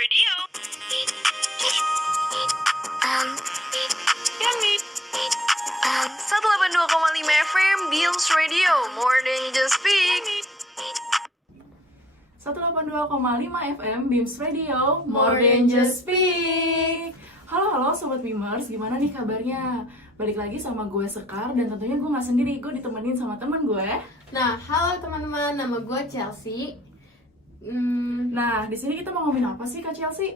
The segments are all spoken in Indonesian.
Radio. Yummy. 182,5 FM Beams Radio, more than just speak. 182,5 FM Beams Radio, more than just speak. Halo Sobat Beamers, gimana nih kabarnya? Balik lagi sama gue Sekar, dan tentunya gue gak sendiri, gue ditemenin sama teman gue. Nah, halo teman-teman, nama gue Chelsea. Nah, di sini kita mau ngomongin apa sih Kak Chelsea?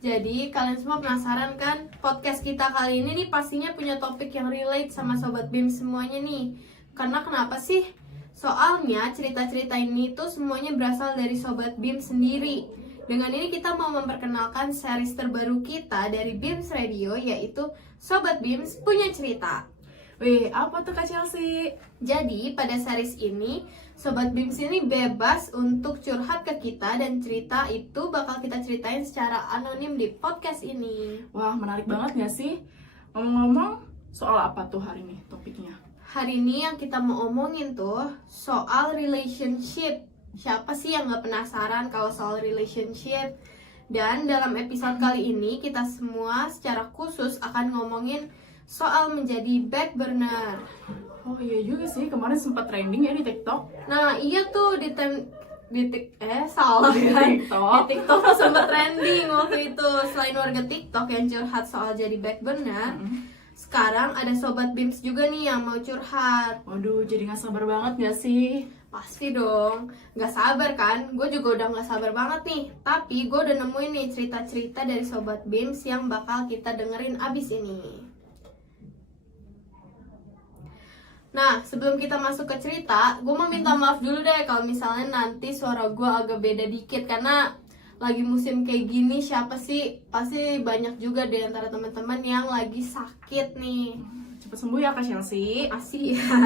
Jadi kalian semua penasaran kan? Podcast kita kali ini nih pastinya punya topik yang relate sama Sobat BIM semuanya nih. Karena kenapa sih? Soalnya cerita-cerita ini tuh semuanya berasal dari Sobat BIM sendiri. Dengan ini kita mau memperkenalkan series terbaru kita dari BIMS Radio, yaitu Sobat BIMS Punya Cerita. Wih, apa tuh Kak Chelsea? Jadi pada series ini Sobat BIMS ini bebas untuk curhat ke kita, dan cerita itu bakal kita ceritain secara anonim di podcast ini. Wah, menarik banget gak sih? Ngomong-ngomong, soal apa tuh hari ini topiknya? Hari ini yang kita mau omongin tuh soal relationship. Siapa sih yang gak penasaran kalau soal relationship? Dan dalam episode kali ini kita semua secara khusus akan ngomongin soal menjadi back burner. Oh iya juga sih, kemarin sempat trending ya di TikTok. Nah iya tuh di TikTok TikTok. Di TikTok tuh sempat trending waktu itu. Selain warga TikTok yang curhat soal jadi back burner, sekarang ada Sobat BIMS juga nih yang mau curhat. Waduh, jadi gak sabar banget gak sih? Pasti dong, gak sabar kan? Gue juga udah gak sabar banget nih. Tapi gue udah nemuin nih cerita-cerita dari Sobat BIMS yang bakal kita dengerin abis ini. Nah, sebelum kita masuk ke cerita, gue mau minta maaf dulu deh kalau misalnya nanti suara gue agak beda dikit. Karena lagi musim kayak gini, siapa sih? Pasti banyak juga di antara teman-teman yang lagi sakit nih. Cepet sembuh ya Kak Chelsea. Masih ya.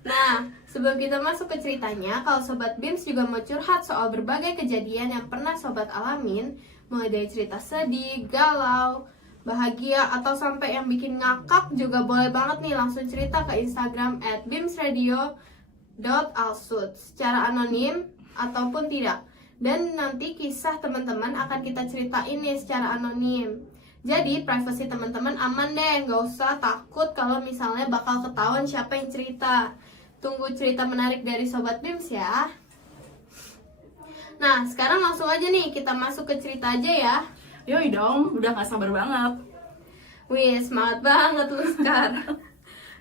Nah, sebelum kita masuk ke ceritanya, kalau Sobat BIMS juga mau curhat soal berbagai kejadian yang pernah Sobat alamin, mulai dari cerita sedih, galau, bahagia, atau sampai yang bikin ngakak, juga boleh banget nih langsung cerita ke Instagram @bimsradio.alsud secara anonim ataupun tidak. Dan nanti kisah teman-teman akan kita ceritain nih secara anonim. Jadi privasi teman-teman aman deh, gak usah takut kalau misalnya bakal ketahuan siapa yang cerita. Tunggu cerita menarik dari Sobat BIMS ya. Nah, sekarang langsung aja nih kita masuk ke cerita aja ya. Yoi dong, udah gak sabar banget. Wih, semangat banget lu sekarang.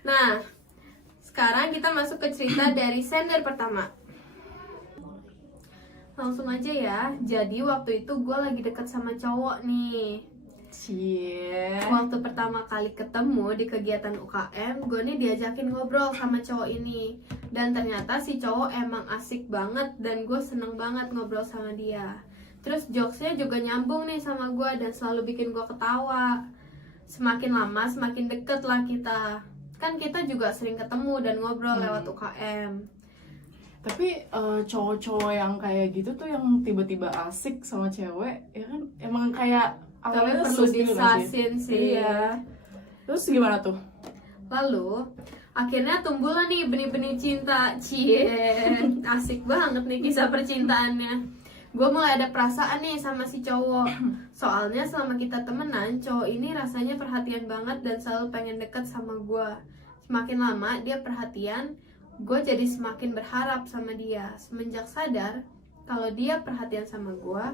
Nah, sekarang kita masuk ke cerita dari sender pertama. Langsung aja ya. Jadi waktu itu gue lagi deket sama cowok nih. Cie. Waktu pertama kali ketemu di kegiatan UKM, gue nih diajakin ngobrol sama cowok ini. Dan ternyata si cowok emang asik banget, dan gue seneng banget ngobrol sama dia. Terus jokesnya juga nyambung nih sama gue dan selalu bikin gue ketawa. Semakin lama semakin deket lah kita. Kan kita juga sering ketemu dan ngobrol lewat UKM. Tapi cowok-cowok yang kayak gitu tuh yang tiba-tiba asik sama cewek, ya kan emang kayak Tapi awalnya perlu sus gitu gak disasin sih. Iya. Terus gimana tuh? Lalu akhirnya tumbuhlah nih benih-benih cinta. Cie, asik banget nih kisah percintaannya. Gue mulai ada perasaan nih sama si cowok. Soalnya selama kita temenan, cowok ini rasanya perhatian banget dan selalu pengen deket sama gue. Semakin lama dia perhatian, gue jadi semakin berharap sama dia. Semenjak sadar kalau dia perhatian sama gue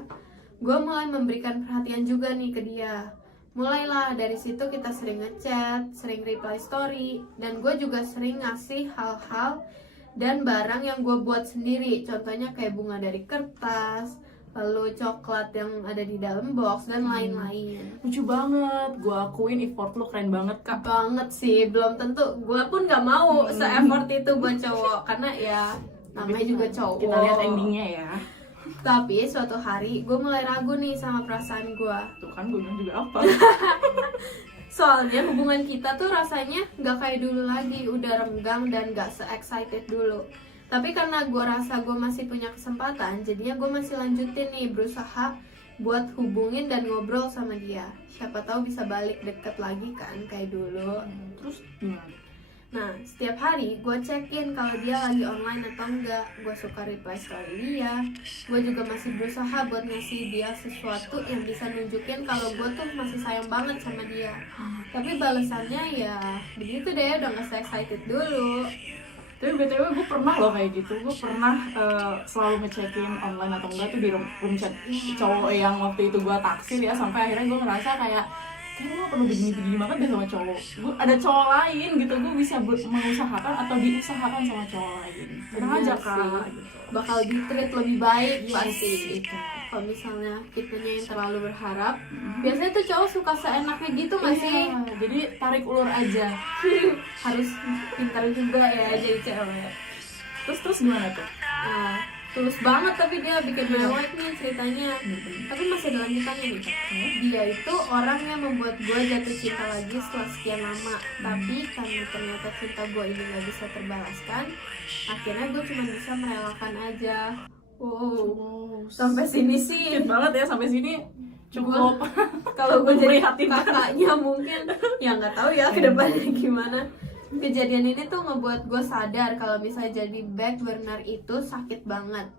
mulai memberikan perhatian juga nih ke dia. Mulailah dari situ kita sering ngechat, sering reply story, dan gue juga sering ngasih hal-hal dan barang yang gue buat sendiri. Contohnya kayak bunga dari kertas, lalu coklat yang ada di dalam box, dan lain-lain. Lucu banget, gue akuin effort lu keren banget Kak. Banget sih, belum tentu. Gue pun gak mau se-effort itu buat cowok, karena ya namanya juga cowok. Kita lihat endingnya ya. Tapi suatu hari gue mulai ragu nih sama perasaan gue. Tuh kan gue bilang juga apa. Soalnya hubungan kita tuh rasanya gak kayak dulu lagi, udah renggang dan gak se-excited dulu. Tapi karena gue rasa gue masih punya kesempatan, jadinya gue masih lanjutin nih berusaha buat hubungin dan ngobrol sama dia. Siapa tahu bisa balik deket lagi kan kayak dulu. Terus gimana? Nah, setiap hari gue cekin kalau dia lagi online atau enggak. Gue suka reply story dia. Gue juga masih berusaha buat ngasih dia sesuatu yang bisa nunjukin kalau gue tuh masih sayang banget sama dia. Tapi balasannya ya begitu deh, udah gak excited dulu. Tapi BTW gue pernah loh kayak gitu. Gue pernah selalu ngecekin online atau enggak tuh di room chat cowok yang waktu itu gue taksir ya. Sampai akhirnya gue ngerasa kayak gue perlu begini-begini banget deh sama cowok. Gue ada cowok lain gitu, gue bisa mengusahakan atau diusahakan sama cowok lain. Tenang aja kak gitu. Bakal di-treat lebih baik Yes, pasti. gitu. Kalau misalnya kitanya yang terlalu berharap, biasanya tuh cowok suka seenaknya gitu nggak sih? Iya, jadi tarik ulur aja. Harus pintar juga ya jadi cewek. Terus gimana tuh? Nah, tulus banget tapi dia bikin mewek nih ceritanya. Tapi masih ada lanjutannya nih. Dia itu orang yang membuat gue jatuh cinta lagi setelah sekian lama. Tapi karena ternyata cinta gue ini gak bisa terbalaskan, akhirnya gue cuma bisa merelakan aja. Wow, sampai sini sih Sakit banget ya, sampai sini cukup. kalau gue jadi Memprihatinkan. kakaknya mungkin ya nggak tahu ya kedepannya gimana. Kejadian ini tuh ngebuat gue sadar kalau misalnya jadi back burner itu sakit banget.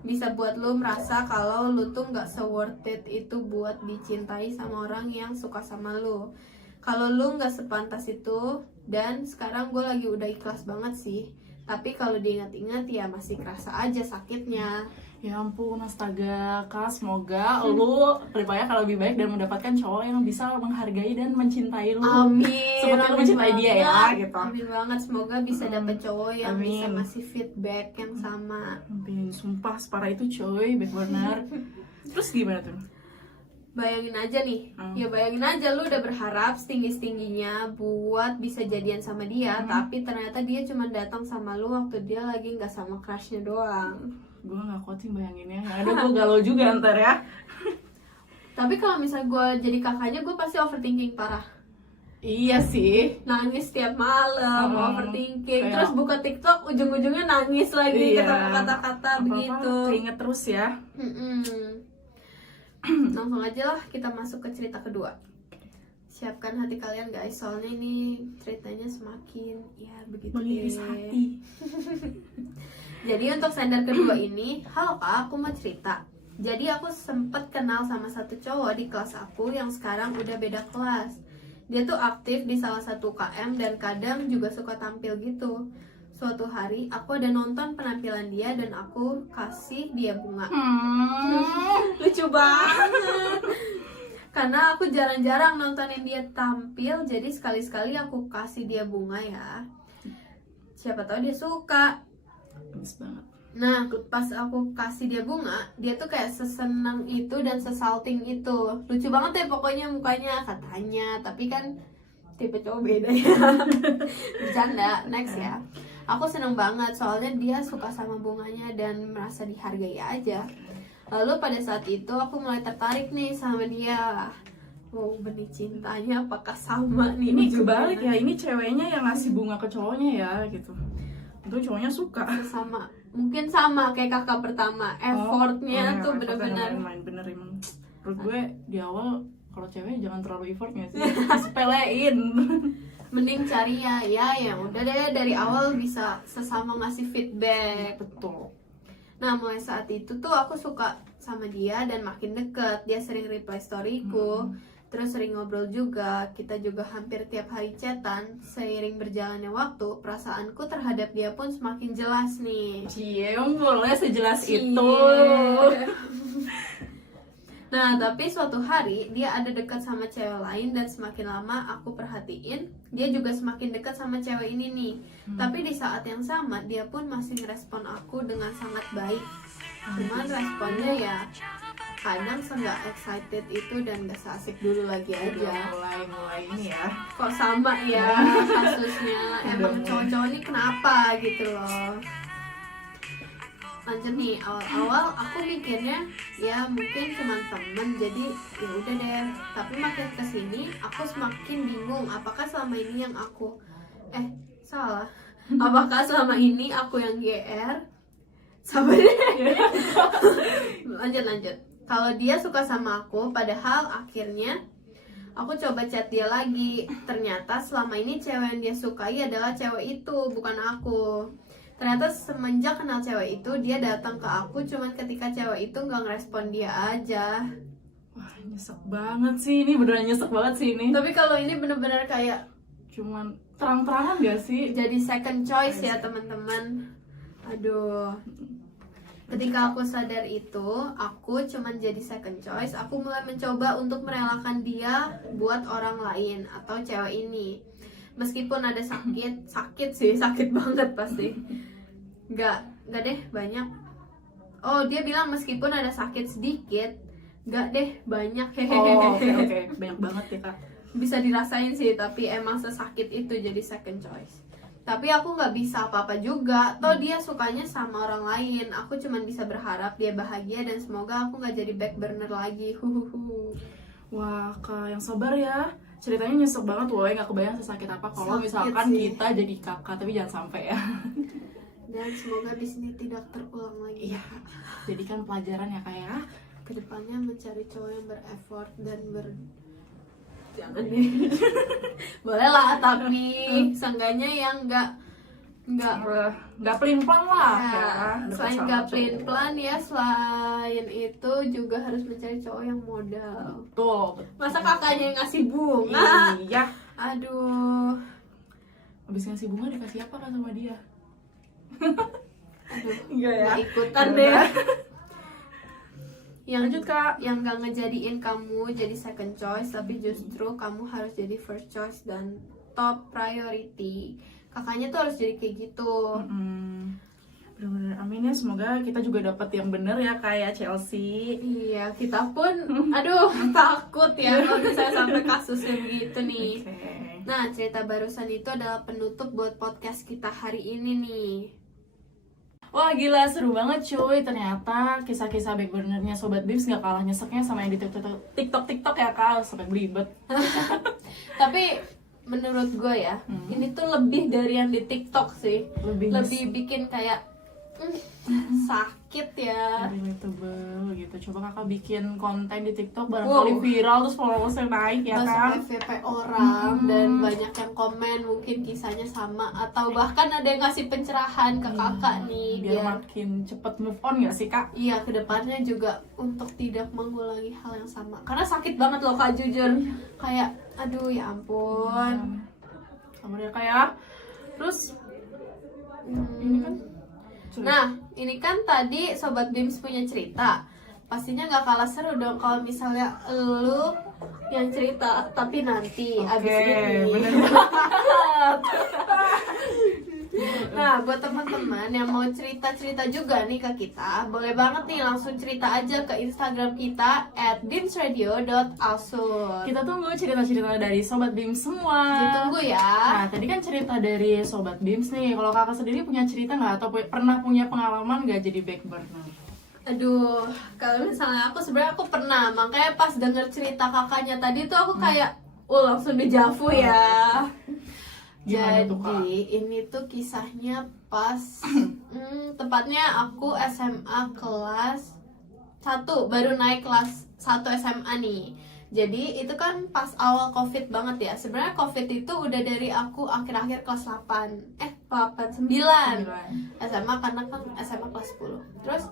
Bisa buat lu merasa kalau lu tuh nggak se-worth it itu buat dicintai sama orang yang suka sama lu. Kalau lu nggak sepantas itu, dan sekarang gue lagi udah ikhlas banget sih. Tapi kalau diingat-ingat ya masih kerasa aja sakitnya. Ya ampun, astaga kak, semoga lu kedepannya kalau lebih baik dan mendapatkan cowok yang bisa menghargai dan mencintai lu. Amin. Seperti lu amin mencintai dia ya banget. gitu. Amin banget, semoga bisa dapet cowok yang Amin. bisa ngasih feedback yang sama. Ampun, sumpah separah itu coy, baik benar. Terus gimana tuh? Bayangin aja nih, ya bayangin aja lu udah berharap setinggi-tingginya buat bisa jadian sama dia, tapi ternyata dia cuma datang sama lu waktu dia lagi nggak sama crushnya doang. Gue gak kuat sih bayanginnya, yang ada gue galau juga ntar ya. Tapi kalau misalnya gue jadi kakaknya, gue pasti overthinking parah. Iya sih. Nangis tiap malam, overthinking, kayak- terus buka TikTok ujung-ujungnya nangis lagi, Iya. ketemu kata-kata begitu. Keinget terus ya. Langsung aja lah kita masuk ke cerita kedua. Siapkan hati kalian guys, soalnya ini ceritanya semakin ya begitu Mengiris deh. hati. Jadi untuk sender kedua ini, halo kak, aku mau cerita. Jadi aku sempet kenal sama satu cowok di kelas aku yang sekarang udah beda kelas. Dia tuh aktif di salah satu KM dan kadang juga suka tampil gitu. Suatu hari aku ada nonton penampilan dia dan aku kasih dia bunga. Lucu banget. Karena aku jarang-jarang nontonin dia tampil, jadi sekali-sekali aku kasih dia bunga ya. Siapa tahu dia suka. Bagus banget. Nah, pas aku kasih dia bunga, dia tuh kayak sesenang itu dan sesalting itu. Lucu banget ya pokoknya mukanya katanya, tapi kan tipe cowok beda ya. Bercanda, next ya. Aku seneng banget soalnya dia suka sama bunganya dan merasa dihargai aja. Lalu pada saat itu aku mulai tertarik nih sama dia. Oh, benih cintanya apakah sama nih? Ini ujungnya? kebalik ya, ini ceweknya yang ngasih bunga ke cowoknya ya gitu. Itu cowoknya suka. Sama, mungkin sama kayak kakak pertama. Effortnya tuh bener-bener. main bener emang. Menurut gue di awal kalau cewek jangan terlalu effort nggak sih? Sepelein. Mending cari ya yang udah deh dari awal bisa sesama ngasih feedback. Betul. Nah mulai saat itu tuh aku suka sama dia dan makin deket. Dia sering reply storyku, terus sering ngobrol juga. Kita juga hampir tiap hari chatan. Seiring berjalannya waktu, perasaanku terhadap dia pun semakin jelas nih. Cie, boleh sejelas Cie. itu. Nah, tapi suatu hari dia ada dekat sama cewek lain dan semakin lama aku perhatiin, dia juga semakin dekat sama cewek ini nih. Tapi di saat yang sama, dia pun masih ngerespon aku dengan sangat baik. Cuman responnya ya kadang nggak excited itu dan gak seasik dulu lagi aja. Mulai ini ya. Kok sama ya kasusnya, emang cowok-cowok ini kenapa gitu loh. Lanjut nih, awal-awal aku mikirnya ya mungkin cuma temen, jadi ya udah deh. Tapi makin kesini aku semakin bingung apakah selama ini yang aku salah, apakah selama ini aku yang GR. Sabar deh. lanjut kalau dia suka sama aku padahal akhirnya Aku coba chat dia lagi. Ternyata selama ini cewek yang dia sukai adalah cewek itu, bukan aku. Ternyata semenjak kenal cewek itu, dia datang ke aku cuman ketika cewek itu gak ngerespon dia aja. Wah, nyesek banget sih, ini beneran nyesek banget sih ini. Tapi kalau ini bener-bener kayak Cuman terang-terangan gak sih? jadi second choice ya teman-teman. Aduh. Ketika aku sadar itu, aku cuman jadi second choice. Aku mulai mencoba untuk merelakan dia buat orang lain atau cewek ini. Meskipun ada sakit sih, sakit banget pasti. Enggak deh banyak. Oh, dia bilang meskipun ada sakit sedikit, enggak deh banyak. Oh, oke. Banyak banget ya, Kak. Bisa dirasain sih, tapi emang sesakit itu jadi second choice. Tapi aku nggak bisa apa-apa juga. Toh dia sukanya sama orang lain. Aku cuman bisa berharap dia bahagia dan semoga aku nggak jadi back burner lagi. Wah, Kak, yang sabar ya. Ceritanya nyesek banget loh, nggak kebayang sesakit apa kalau Sakit misalkan sih. kita jadi kakak, tapi jangan sampai ya. Dan semoga di sini tidak terulang lagi. Iya. Jadikan pelajaran ya, Kak ya. Kedepannya mencari cowok yang bereffort dan jangan deh. Boleh lah, tapi seenggaknya yang Nggak pelin-pelan lah ya. selain Dekat gak sama plain cowok. plan ya, selain itu juga harus mencari cowok yang modal. Tuh. Masa kakaknya yang ngasih bunga? Iya. Aduh. Habis ngasih bunga dikasih apa Kak sama dia? Aduh, Enggak ya. nggak ikutan Ya deh. udah. Yang Lanjut, Kak. yang gak ngejadiin kamu jadi second choice, tapi justru kamu harus jadi first choice dan top priority. Kakaknya tuh harus jadi kayak gitu. Bener-bener amin ya, semoga kita juga dapat yang bener ya kayak Chelsea. Iya, kita pun aduh takut ya kalau misalnya sampai kasus yang gitu nih. Oke. Nah, cerita barusan itu adalah penutup buat podcast kita hari ini nih. Wah gila, seru banget cuy. Ternyata kisah-kisah back burnernya Sobat Bims gak kalah nyeseknya sama yang di TikTok ya Kak, sampai belibet. Tapi menurut gue ya, ini tuh lebih dari yang di TikTok sih. Lebih bikin kayak sakit ya. relatable gitu. Coba Kakak bikin konten di TikTok Wow. barangkali viral terus followersnya naik ya Masuk kan. FVP orang dan banyak yang komen, mungkin kisahnya sama atau bahkan ada yang ngasih pencerahan ke kakak nih Biar makin cepet move on gak sih Kak? iya, kedepannya juga untuk tidak mengulangi hal yang sama, karena sakit banget loh Kak, jujur. Kayak aduh ya ampun. Sama ya Kak ya. Terus ini kan Nah, ini kan tadi Sobat Bims punya cerita. Pastinya gak kalah seru dong kalau misalnya lu yang cerita, tapi nanti abis ini. bener. Nah, buat teman-teman yang mau cerita-cerita juga nih ke kita, boleh banget nih langsung cerita aja ke Instagram kita @bimsradio.alsut. Kita tunggu cerita-cerita dari Sobat Bims semua. Ditunggu ya. Nah, tadi kan cerita dari Sobat Bims nih. Kalau Kakak sendiri punya cerita nggak atau pernah punya pengalaman nggak jadi back burner? Aduh, kalau misalnya sebenarnya aku pernah, makanya pas denger cerita kakaknya tadi tuh aku kayak, langsung dejavu ya. Gimana tuh, Kak? Jadi ini tuh kisahnya pas tepatnya aku SMA kelas 1, baru naik kelas 1 SMA nih. Jadi itu kan pas awal COVID banget ya. Sebenarnya COVID itu udah dari aku akhir-akhir kelas 9 SMA, karena kan SMA kelas 10. Terus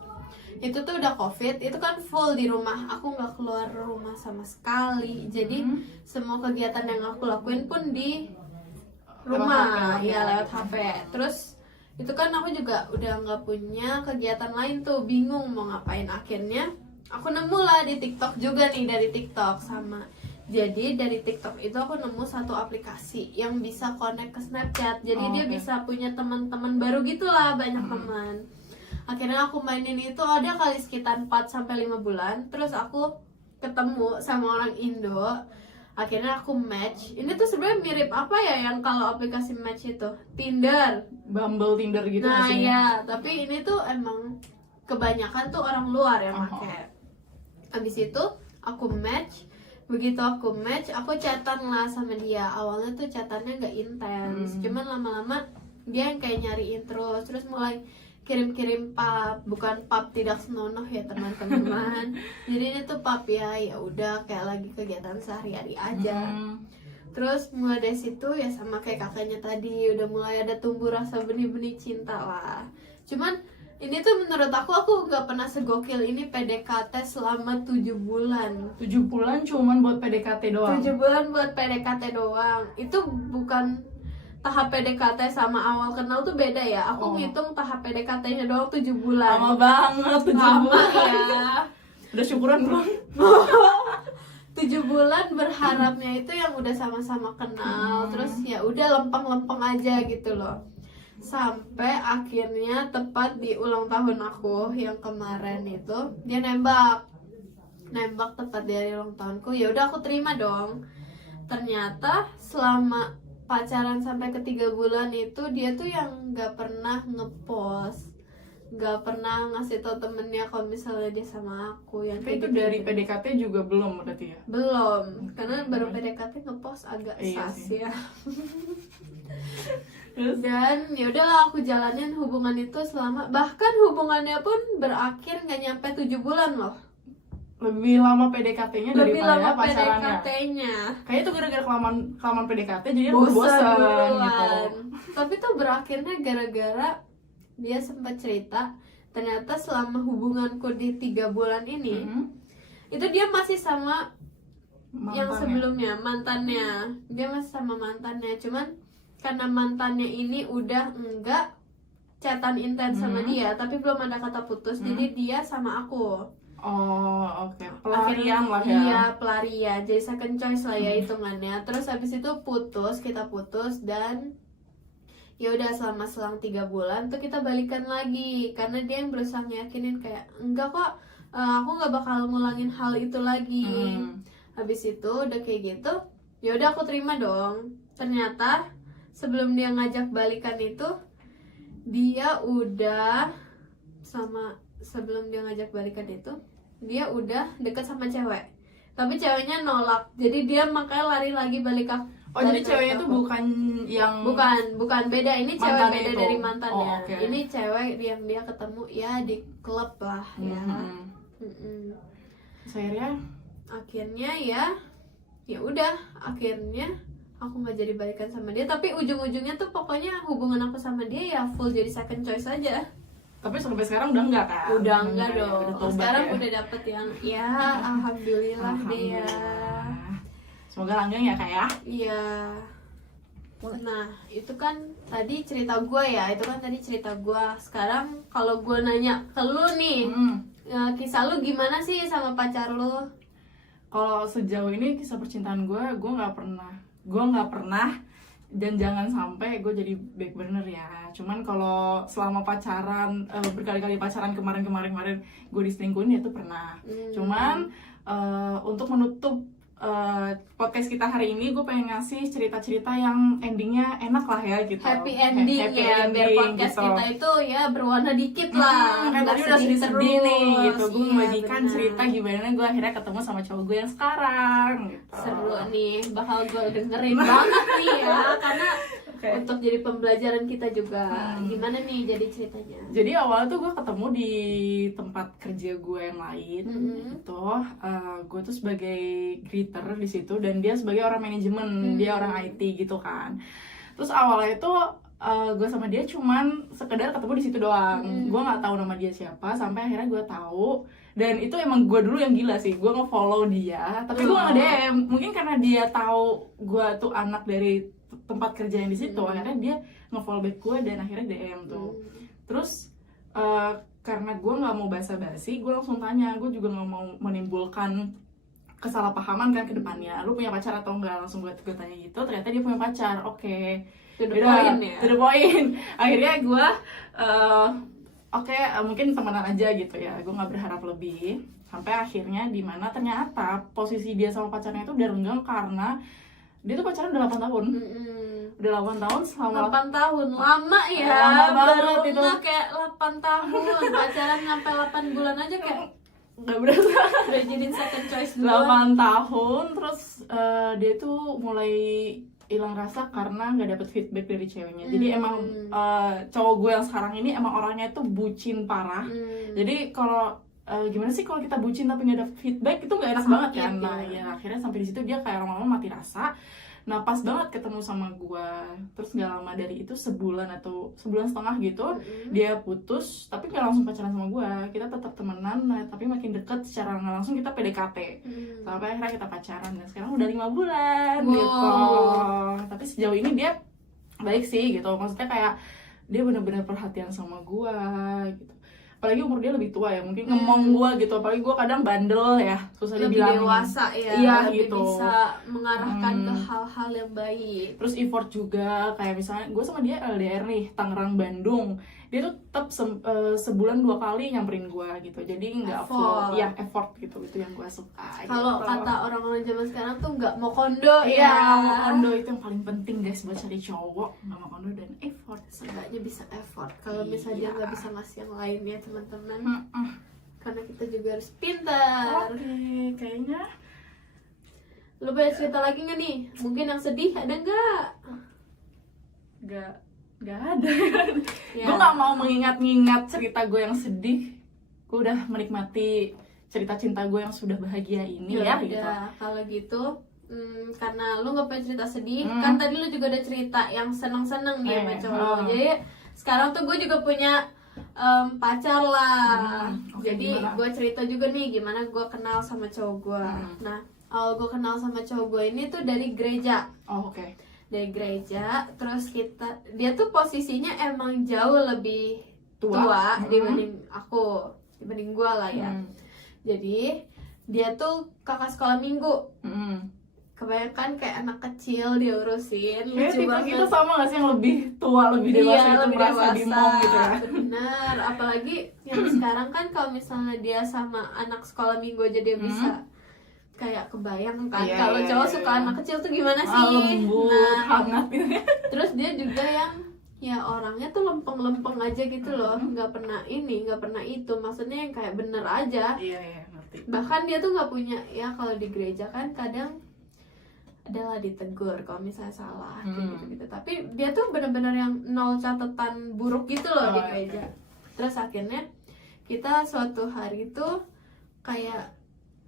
itu tuh udah COVID, itu kan full di rumah. Aku nggak keluar rumah sama sekali. Jadi semua kegiatan yang aku lakuin pun di rumah, HP, ya lewat HP. Terus itu kan aku juga udah nggak punya kegiatan lain tuh, bingung mau ngapain. Akhirnya aku nemu lah di TikTok juga nih, dari TikTok sama. Jadi dari TikTok itu aku nemu satu aplikasi yang bisa connect ke Snapchat. Jadi dia bisa punya teman-teman baru gitulah, banyak teman. Akhirnya aku mainin itu ada kali sekitar 4-5 bulan. Terus aku ketemu sama orang Indo. Akhirnya aku match. Ini tuh sebenarnya mirip apa ya yang kalau aplikasi match itu? Tinder. Bumble, Tinder gitu Nah nggak sih? ya, tapi ini tuh emang kebanyakan tuh orang luar yang pakai. Habis itu aku match. Begitu aku match, aku chatan lah sama dia. Awalnya tuh chatannya nggak intens, cuman lama-lama dia yang kayak nyariin terus mulai kirim-kirim pap, bukan pap tidak senonoh ya teman-teman. Jadi ini tuh pap ya udah kayak lagi kegiatan sehari-hari aja. Terus mulai dari situ ya sama kayak kakaknya tadi, udah mulai ada tumbuh rasa benih-benih cinta lah. Cuman ini tuh menurut aku nggak pernah segokil ini PDKT selama 7 bulan. 7 bulan cuman buat PDKT doang. 7 bulan buat PDKT doang. Itu bukan tahap PDKT sama awal kenal tuh beda ya. Aku ngitung tahap PDKT-nya doang 7 bulan. Lama banget 7 Lama bulan. ya. Udah syukuran belum? 7 bulan berharapnya itu yang udah sama-sama kenal, terus ya udah lempeng-lempeng aja gitu loh. Sampai akhirnya tepat di ulang tahun aku yang kemarin itu dia nembak tepat di hari ulang tahunku. Ya udah aku terima dong. Ternyata selama pacaran sampai ke 3 bulan itu dia tuh yang nggak pernah ngepost, nggak pernah ngasih tau temennya kalau misalnya dia sama aku. Yang Tapi itu dari PDKT juga belum berarti ya? belum, karena baru PDKT ngepost agak sas sih. ya. Terus? Dan ya udahlah aku jalanin hubungan itu selama, bahkan hubungannya pun berakhir nggak nyampe 7 bulan loh. Lebih lama PDKT-nya Lebih daripada lama pacarannya. PDKT-nya. Kayaknya itu gara-gara kelamaan PDKT jadi Bosan bosan duluan. gitu. Tapi tuh berakhirnya gara-gara dia sempat cerita ternyata selama hubunganku di 3 bulan ini itu dia masih sama yang sebelumnya, mantannya. Dia masih sama mantannya, cuman karena mantannya ini udah enggak chatan intens sama dia, tapi belum ada kata putus, jadi dia sama aku. Oh, oke. Pelarian lah ya. Iya, pelarian. Jadi second choice lah ya hitungannya. Terus habis itu kita putus dan ya udah selama selang 3 bulan tuh kita balikan lagi karena dia yang berusaha yakinin kayak enggak kok, aku nggak bakal ngulangin hal itu lagi. Habis itu udah kayak gitu, ya udah aku terima dong. Ternyata sebelum dia ngajak balikan itu dia udah sebelum dia ngajak balikan itu dia udah deket sama cewek, tapi ceweknya nolak, jadi dia makanya lari lagi balik ke. Oh, jadi ceweknya tuh bukan yang bukan beda, ini cewek beda itu. dari mantannya. Oh, okay. Ini cewek yang dia ketemu ya di klub lah ya. Akhirnya ya udah akhirnya aku nggak jadi balikan sama dia, tapi ujung-ujungnya tuh pokoknya hubungan aku sama dia ya full jadi second choice aja. Tapi sampai sekarang udah enggak kan? Udah enggak ya, dong. udah tobat Sekarang ya. udah dapet yang ya alhamdulillah deh ya. Semoga langgeng ya kak ya. Iya. Nah itu kan tadi cerita gue ya, Sekarang kalau gue nanya ke lu nih, kisah lu gimana sih sama pacar lu? Kalau sejauh ini kisah percintaan gue nggak pernah dan jangan sampai gue jadi back burner ya. Cuman kalau selama pacaran berkali-kali pacaran kemarin gue diselingkuhin ya tuh pernah. Cuman untuk menutup podcast kita hari ini gue pengen ngasih cerita-cerita yang endingnya enak lah ya gitu. Happy ending ya, biar podcast gitu. kita itu ya berwarna dikit lah. Kan tadi udah sedih nih gitu. Gue Iya, membagikan benar. cerita gimana gue akhirnya ketemu sama cowok gue yang sekarang gitu. Seru nih, bakal gue dengerin banget nih ya, karena untuk jadi pembelajaran kita juga. Gimana nih jadi ceritanya? Jadi awalnya tuh gue ketemu di tempat kerja gue yang lain gitu. Gue tuh sebagai greeter di situ dan dia sebagai orang manajemen, dia orang IT gitu kan. Terus awalnya tuh gue sama dia cuman sekedar ketemu di situ doang. Gue nggak tahu nama dia siapa sampai akhirnya gue tahu. Dan itu emang gue dulu yang gila sih, gue nge-follow dia, tapi gue nggak DM. Mungkin karena dia tahu gue tuh anak dari tempat kerja yang di situ, akhirnya dia nge-follow back gue dan akhirnya DM tuh. Terus karena gue nggak mau basa-basi, gue langsung tanya. Gue juga nggak mau menimbulkan kesalahpahaman kan ke depannya. Lu punya pacar atau enggak? Langsung gue tanya gitu. Ternyata dia punya pacar. Oke. To the point ya. To the point. Akhirnya gue mungkin temenan aja gitu ya. Gue nggak berharap lebih. Sampai akhirnya dimana ternyata posisi dia sama pacarnya itu udah renggang karena dia tuh pacaran udah 8 tahun. Udah 8 tahun selama 8 tahun, lama ya. Lama banget baru itu. nggak kayak 8 tahun, pacaran sampai 8 bulan aja kayak nggak berasa. udah jadiin second choice duluan. 8 tahun terus dia tuh mulai hilang rasa karena nggak dapet feedback dari ceweknya. Jadi emang cowok gue yang sekarang ini emang orangnya tuh bucin parah. Jadi kalau gimana sih kalau kita bucin tapi nggak dapet feedback itu nggak enak banget kan. Nah ya akhirnya sampai di situ dia kayak lama-lama mati rasa. Nah pas banget ketemu sama gue, terus nggak lama dari itu sebulan atau sebulan setengah gitu dia putus, tapi nggak langsung pacaran sama gue, kita tetap temenan, nah, tapi makin deket secara nggak langsung kita PDKT sampai akhirnya kita pacaran dan sekarang udah 5 bulan gitu. Tapi sejauh ini dia baik sih gitu, maksudnya kayak dia benar-benar perhatian sama gue gitu. Apalagi umur dia lebih tua ya, mungkin ngemong gue gitu, apalagi gue kadang bandel ya, susah lebih dibilangin. dewasa ya, iya, lebih gitu. bisa mengarahkan ke hal-hal yang baik. Terus effort juga, kayak misalnya gue sama dia LDR nih, Tangerang Bandung, dia tuh tetap sebulan 2 kali nyamperin gue gitu, jadi nggak full, ya effort gitu, itu yang gue suka. Kalau gitu. kata orang-orang zaman sekarang tuh nggak mau kondo Iya, ya. mau kondo itu yang paling penting guys buat cari cowok, nggak mau kondo dan effort. Seenggaknya bisa effort. Kalau misalnya dia nggak bisa ngasih yang lain ya teman-teman, karena kita juga harus pintar. Oke, kayaknya Lu banyak cerita lagi nggak nih? Mungkin yang sedih ada nggak? nggak ada. Ya. Gue nggak mau mengingat-ingat cerita gue yang sedih. Gue udah menikmati cerita cinta gue yang sudah bahagia ini ya gitu. Kalau gitu, karena lu nggak punya cerita sedih, kan tadi lu juga ada cerita yang seneng-seneng nih sama cowok. Jadi sekarang tuh gue juga punya pacar lah. Jadi gue cerita juga nih gimana gue kenal sama cowok gue. Nah, awal gue kenal sama cowok gue ini tuh dari gereja. Oke. Dari gereja, terus dia tuh posisinya emang jauh lebih tua dibanding aku, dibanding gue lah ya. Jadi dia tuh kakak sekolah minggu. Kebanyakan kayak anak kecil diurusin. Lucu banget. Kita sama gak sih yang lebih tua, lebih dewasa itu lebih merasa dimong gitu ya. Bener, apalagi yang sekarang kan kalau misalnya dia sama anak sekolah minggu aja dia bisa kayak kebayang kan kalau cowok suka anak kecil tuh gimana sih. Lembut, hangat gitu. Terus dia juga yang ya orangnya tuh lempeng-lempeng aja gitu loh, nggak pernah itu, maksudnya yang kayak bener aja. Iya, ngerti. Bahkan dia tuh nggak punya, ya kalau di gereja kan kadang adalah ditegur kalau misalnya salah gitu. Tapi dia tuh bener-bener yang nol catatan buruk gitu loh di gereja. Terus akhirnya kita suatu hari tuh kayak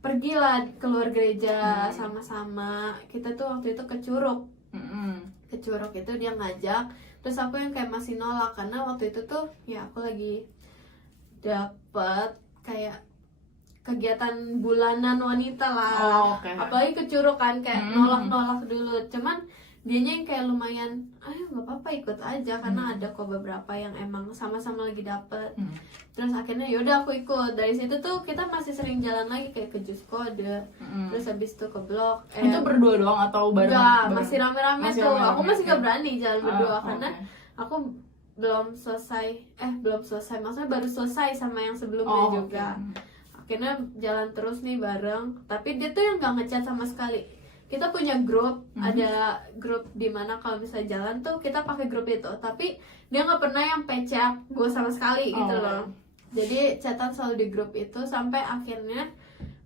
pergilah keluar gereja sama-sama. Kita tuh waktu itu ke Curug. Ke Curug itu dia ngajak. Terus aku yang kayak masih nolak karena waktu itu tuh ya aku lagi dapet kayak kegiatan bulanan wanita lah. Apalagi ke Curug kan kayak nolak dulu. Cuman dianya yang kayak lumayan, ayo nggak apa-apa ikut aja karena ada kok beberapa yang emang sama-sama lagi dapet. Terus akhirnya yaudah aku ikut. Dari situ tuh kita masih sering jalan lagi kayak ke Jus Kode. Terus habis itu ke Blok. Itu berdua doang atau bareng? Enggak, masih rame-rame tuh. Rame-rame, Aku masih nggak berani jalan berdua karena aku belum selesai. Maksudnya baru selesai sama yang sebelumnya juga. Akhirnya jalan terus nih bareng. Tapi dia tuh yang nggak ngechat sama sekali. Kita punya grup, ada grup dimana kalau misalnya jalan tuh kita pakai grup itu, tapi dia nggak pernah yang pecah gue sama sekali gitu loh. Jadi chatan selalu di grup itu sampai akhirnya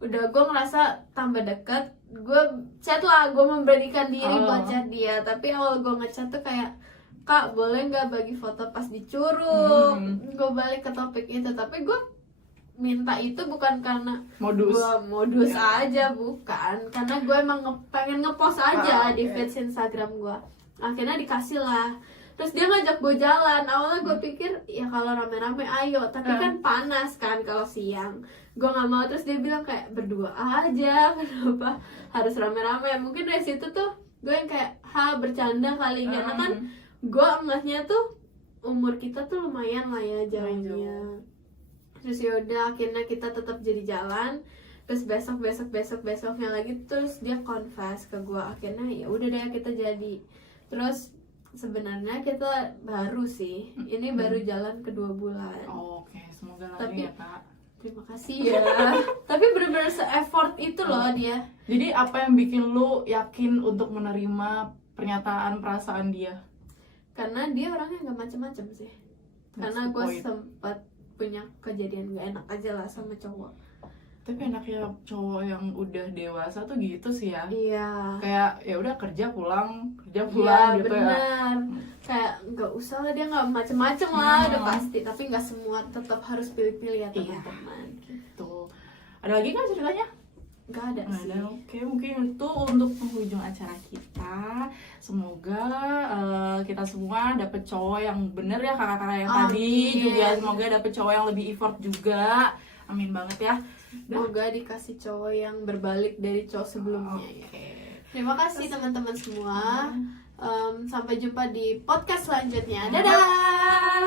udah gue ngerasa tambah deket, gue chat lah, gue memberanikan diri buat chat dia. Tapi awal gue ngechat tuh kayak, Kak boleh nggak bagi foto pas di Curug? Gue balik ke topik itu, tapi gue minta itu bukan karena modus aja, bukan karena gue emang pengen ngepost aja di feed Instagram gue. Akhirnya dikasih lah. Terus dia ngajak gue jalan. Awalnya gue pikir ya kalau rame-rame ayo, tapi kan panas kan kalau siang. Gue nggak mau. Terus dia bilang kayak berdua aja, kenapa harus rame-rame? Mungkin dari situ tuh gue yang kayak bercanda kali, karena kan gue ngehnya tuh umur kita tuh lumayan lah ya jauhnya. Terus yaudah akhirnya kita tetap jadi jalan. Terus besoknya lagi terus dia confess ke gue. Akhirnya ya udah deh kita jadi. Terus sebenarnya kita baru sih, ini baru jalan ke 2 bulan. Oke, semoga lancar ya Kak. Terima kasih ya. Tapi bener-bener se-effort itu loh dia. Jadi apa yang bikin lu yakin untuk menerima pernyataan perasaan dia? Karena dia orangnya nggak macem-macem sih. Karena gue sempat punya kejadian gak enak aja lah sama cowok. Tapi enaknya cowok yang udah dewasa tuh gitu sih ya. Iya. Kayak ya udah kerja pulang Iya gitu ya. benar. Kayak nggak usah lah, dia nggak macem-macem lah udah pasti. Tapi nggak semua tetap harus pilih-pilih ya teman-teman. Tuh. Ada lagi kan ceritanya? Nggak ada Nggak sih. ada. Oke, mungkin itu untuk penghujung acara kita. Semoga kita semua dapet cowok yang bener ya, kakak-kakak yang tadi Amin. juga. Semoga dapet cowok yang lebih effort juga. Amin banget ya. Semoga dikasih cowok yang berbalik dari cowok sebelumnya ya. Terima kasih teman-teman semua. Sampai jumpa di podcast selanjutnya. Dadah.